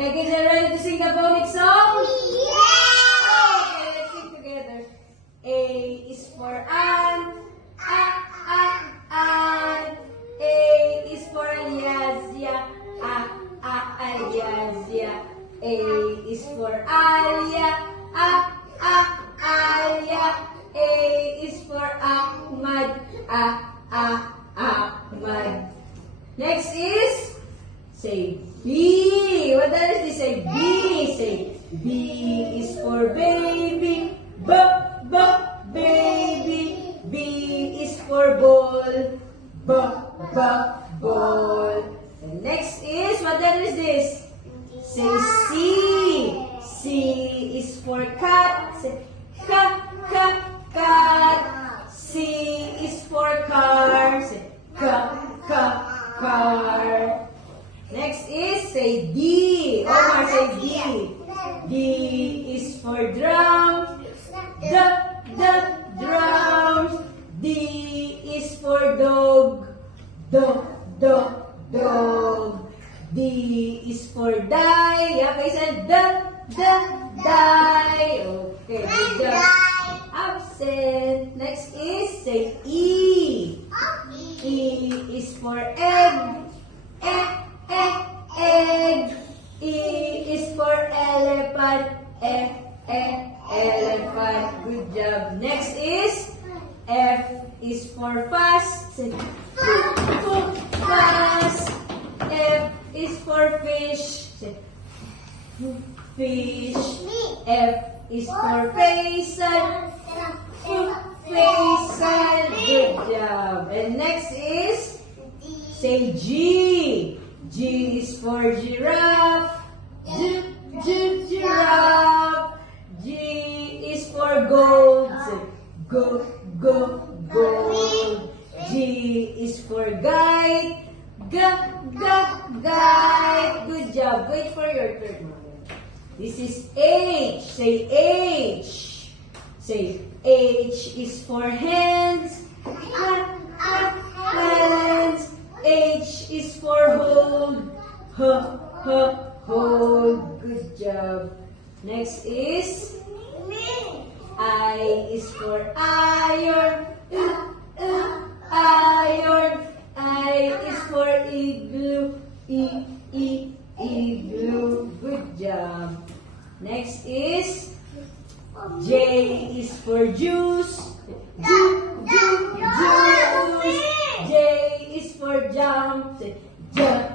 Okay, kids, are ready to sing the phonic song? Okay, let's sing together. A is for ant. Ant. A is for Alyazia. Alyazia. A is for Alia. Alia. A is for Ahmad. Ahmad. Next is, say B. What does this say? B. Say B is for baby. Baby. B is for ball. Ball. And next is, what is this? Say C. C is for cat. Say cat. C is for car. Say car. Next is, say D. Omar, say D. D is for drum. Drums. D is for dog. Dog. D is for die. Okay, say die. Okay, good job. Absent. Next is, say E. E is for egg. Egg. E is for elephant. Elephant. Good job. Next is F is for fast. Say fast. F is for fish. Say fish. F is for faisal. Faisal. Good job. And next is, say G. G is for giraffe. Giraffe. G is for gold. Say gold. G is for guide. Guide. Good job. Wait for your turn. This is H. Say H. Say H is for hands. Hands. H is for hold. Hold. Good job. Next is I is for iron. Iron. I is for igloo. Igloo. Good job. Next is J is for juice. Juice. J is for jump. Jump.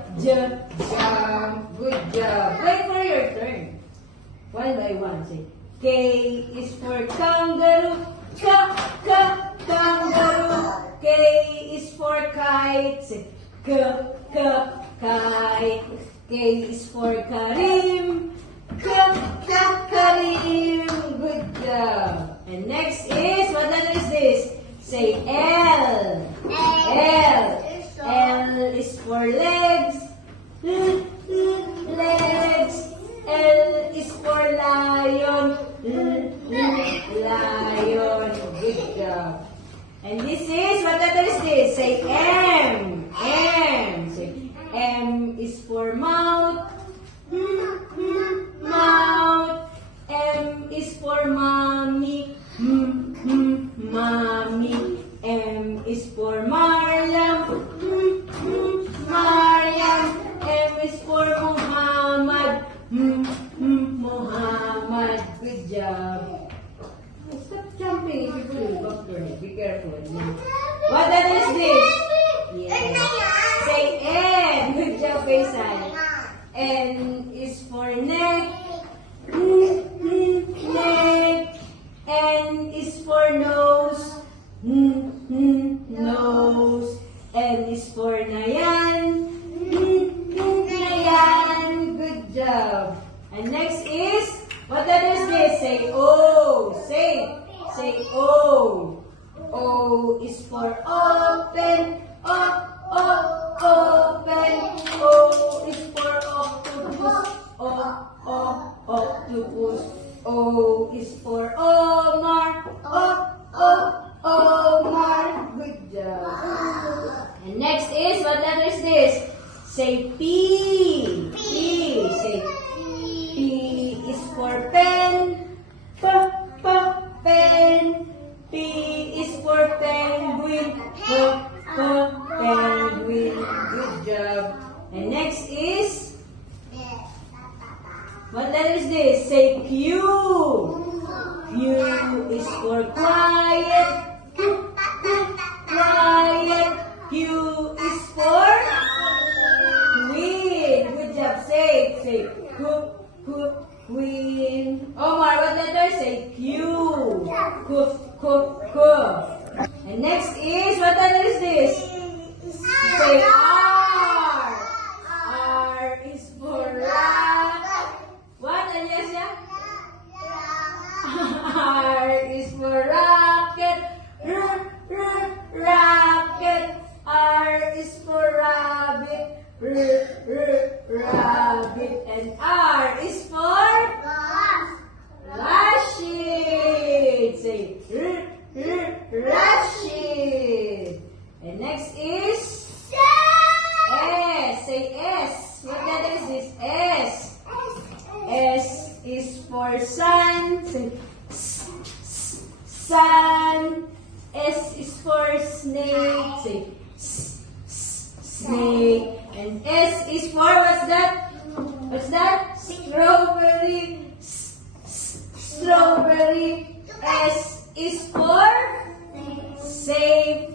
Good job. Wait for your turn. One by one. Say K is for kangaroo. Kangaroo. K is for kite. Say kite. K is for Karim. Karim. Good job. And next is, what is this? Say L. L is for legs. Legs. L is for lion. Lion. Good job. And this is, what is this? Say M. Say M is for mouth. Mouth. M is for mommy. Mommy. M is for Mariam. Mariam. M is for Muhammad. Muhammad. Good job. Stop jumping if you put it back. Be careful. What is this? Yeah. Say N. Good job, Faisal. N is for neck. Neck. N is for nose. Nose. N is for Nayan. Nayan. Good job. And next is, what is this? Say O. Say O. O is for open. Open. O is for octopus. Octopus. O is for Omar. Omar. Good job. And next is, what letter is this? Say P. P. Say What letter is this? Say Q. Q is for quiet. Quiet. Q is for queen. Good job. Say queen. Omar, what letter? Say Q. Q. And next is, what letter is this? Say R. R is for rat. What, Alicia? R is for rocket. Rocket. R is for rabbit. Rabbit. And R is for Rashid. Say Rashid. And next is S. Say S. What letter is this? S. S is for sun. Say sun. S is for snake. Say snake. And S is for, what's that? What's that? Strawberry. Strawberry. S is for safe.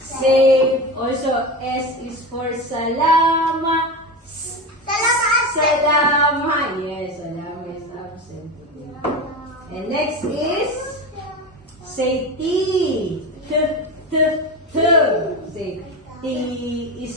Safe. Also, S is for salama. Salama. Yes, salama is absent today. And next is, say T. T. Say T is